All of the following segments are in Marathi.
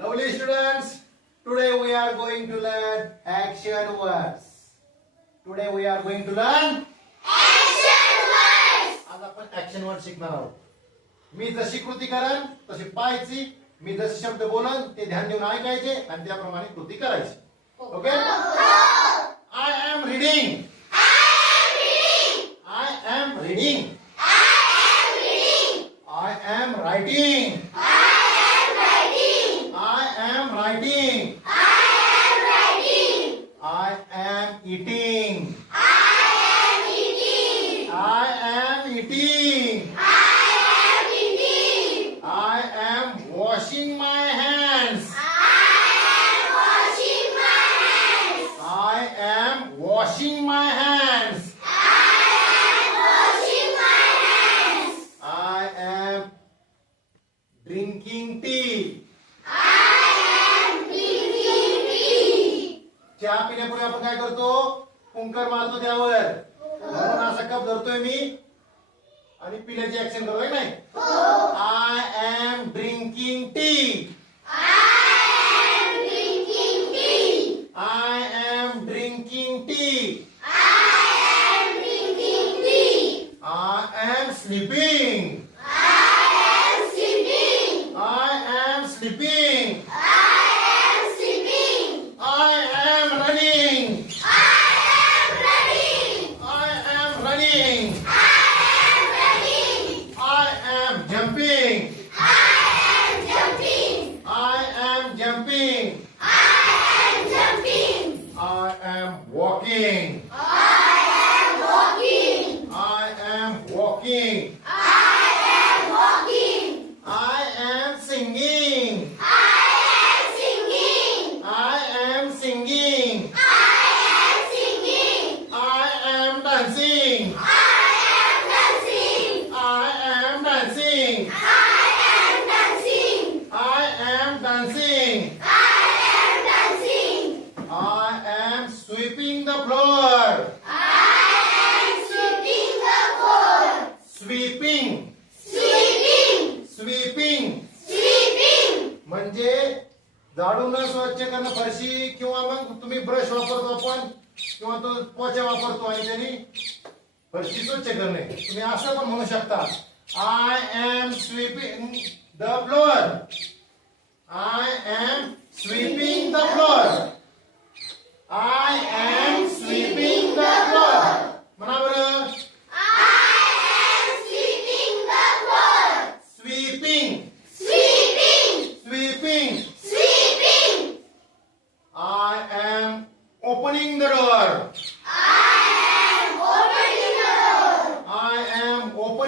Lovely students, today we are going to learn action words. Today we are going to learn आज आपण ऍक्शन वर्ड शिकणार आहोत. मी जशी कृती करन तशी पाहायची. मी जसे शब्द बोलन ते ध्यान देऊन ऐकायचे आणि त्याप्रमाणे कृती करायची. Okay I am reading eating. I am eating. I am eating. I am washing my hands. I am washing my hands. I am washing my hands. I am washing my hands. I am drinking tea. चहा पिण्यापूर्वी आपण काय करतो? कुंकर मारतो त्यावर. म्हणून असा कप धरतोय मी. आणि पिण्याची ऍक्शन करतोय नाही? I am drinking tea I am drinking tea I am sleeping camping. स्वच्छ करणं फरशी किंवा मग तुम्ही ब्रश वापरतो आपण किंवा तो पोचा वापरतो आणि त्यांनी फरशी स्वच्छ करणे तुम्ही असं पण म्हणू शकता. I am sweeping the floor I am sweeping the floor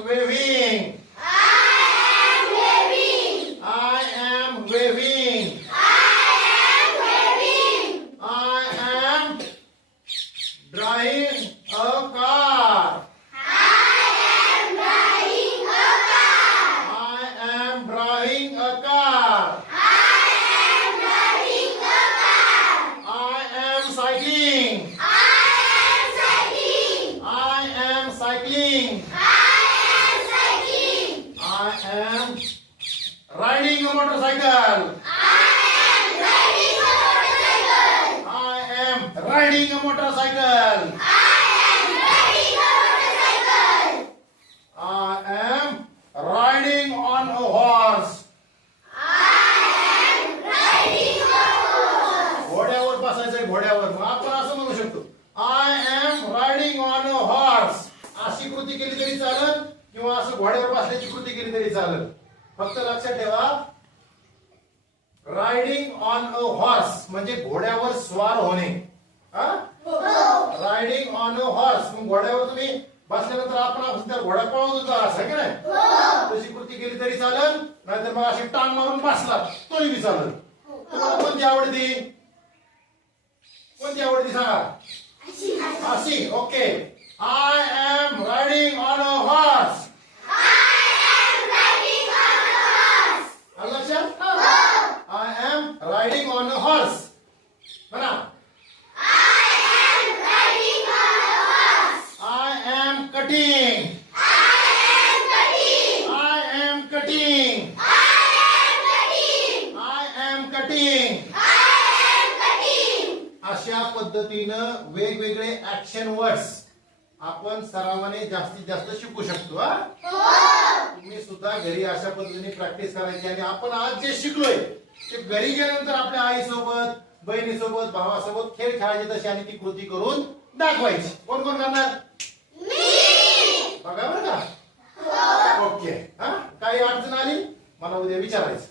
waving. I am waving. I am waving. I am waving. I am driving a car. I am driving a car. I am driving a car. I am driving motorcycle. I am riding a motorcycle. I am riding on a horse. घोड्यावर बसायचंय घोड्यावर मग आपण असं म्हणू शकतो I am riding on a horse अशी कृती केली तरी चालत किंवा असं घोड्यावर बसल्याची कृती केली तरी चालत फक्त लक्षात ठेवा रायडिंग ऑन अ हॉर्स म्हणजे घोड्यावर स्वार होणे. रायडिंग ऑन अ हॉर्स मग घोड्यावर तुम्ही बसल्यानंतर आपण त्या घोडा पळवत होता असं की नाही? तशी कृती केली तरी चालेल नाहीतर मग अशी टांग मारून बसला तोही बी चालेल तुम्हाला कोणती आवडती कोणती आवडती सांगा? अशी okay. I am riding on a horse आलं लक्षात I am riding on a horse म्हणा I am cutting I am cutting I am cutting अशा पद्धतीनं वेगवेगळे ऍक्शन वर्ड्स आपण सरावाने जास्तीत जास्त शिकू शकतो हा? तुम्ही सुद्धा घरी अशा पद्धतीने प्रॅक्टिस करायची आणि आपण आज जे शिकलोय ते घरी गेल्यानंतर आपल्या आईसोबत बहिणीसोबत भावासोबत खेळ खेळायचे तशी आणि ती कृती करून दाखवायची. कोण कोण करणार? बघा बरं का? ओके. हा? काही अडचण आली? मला उद्या विचारायचं.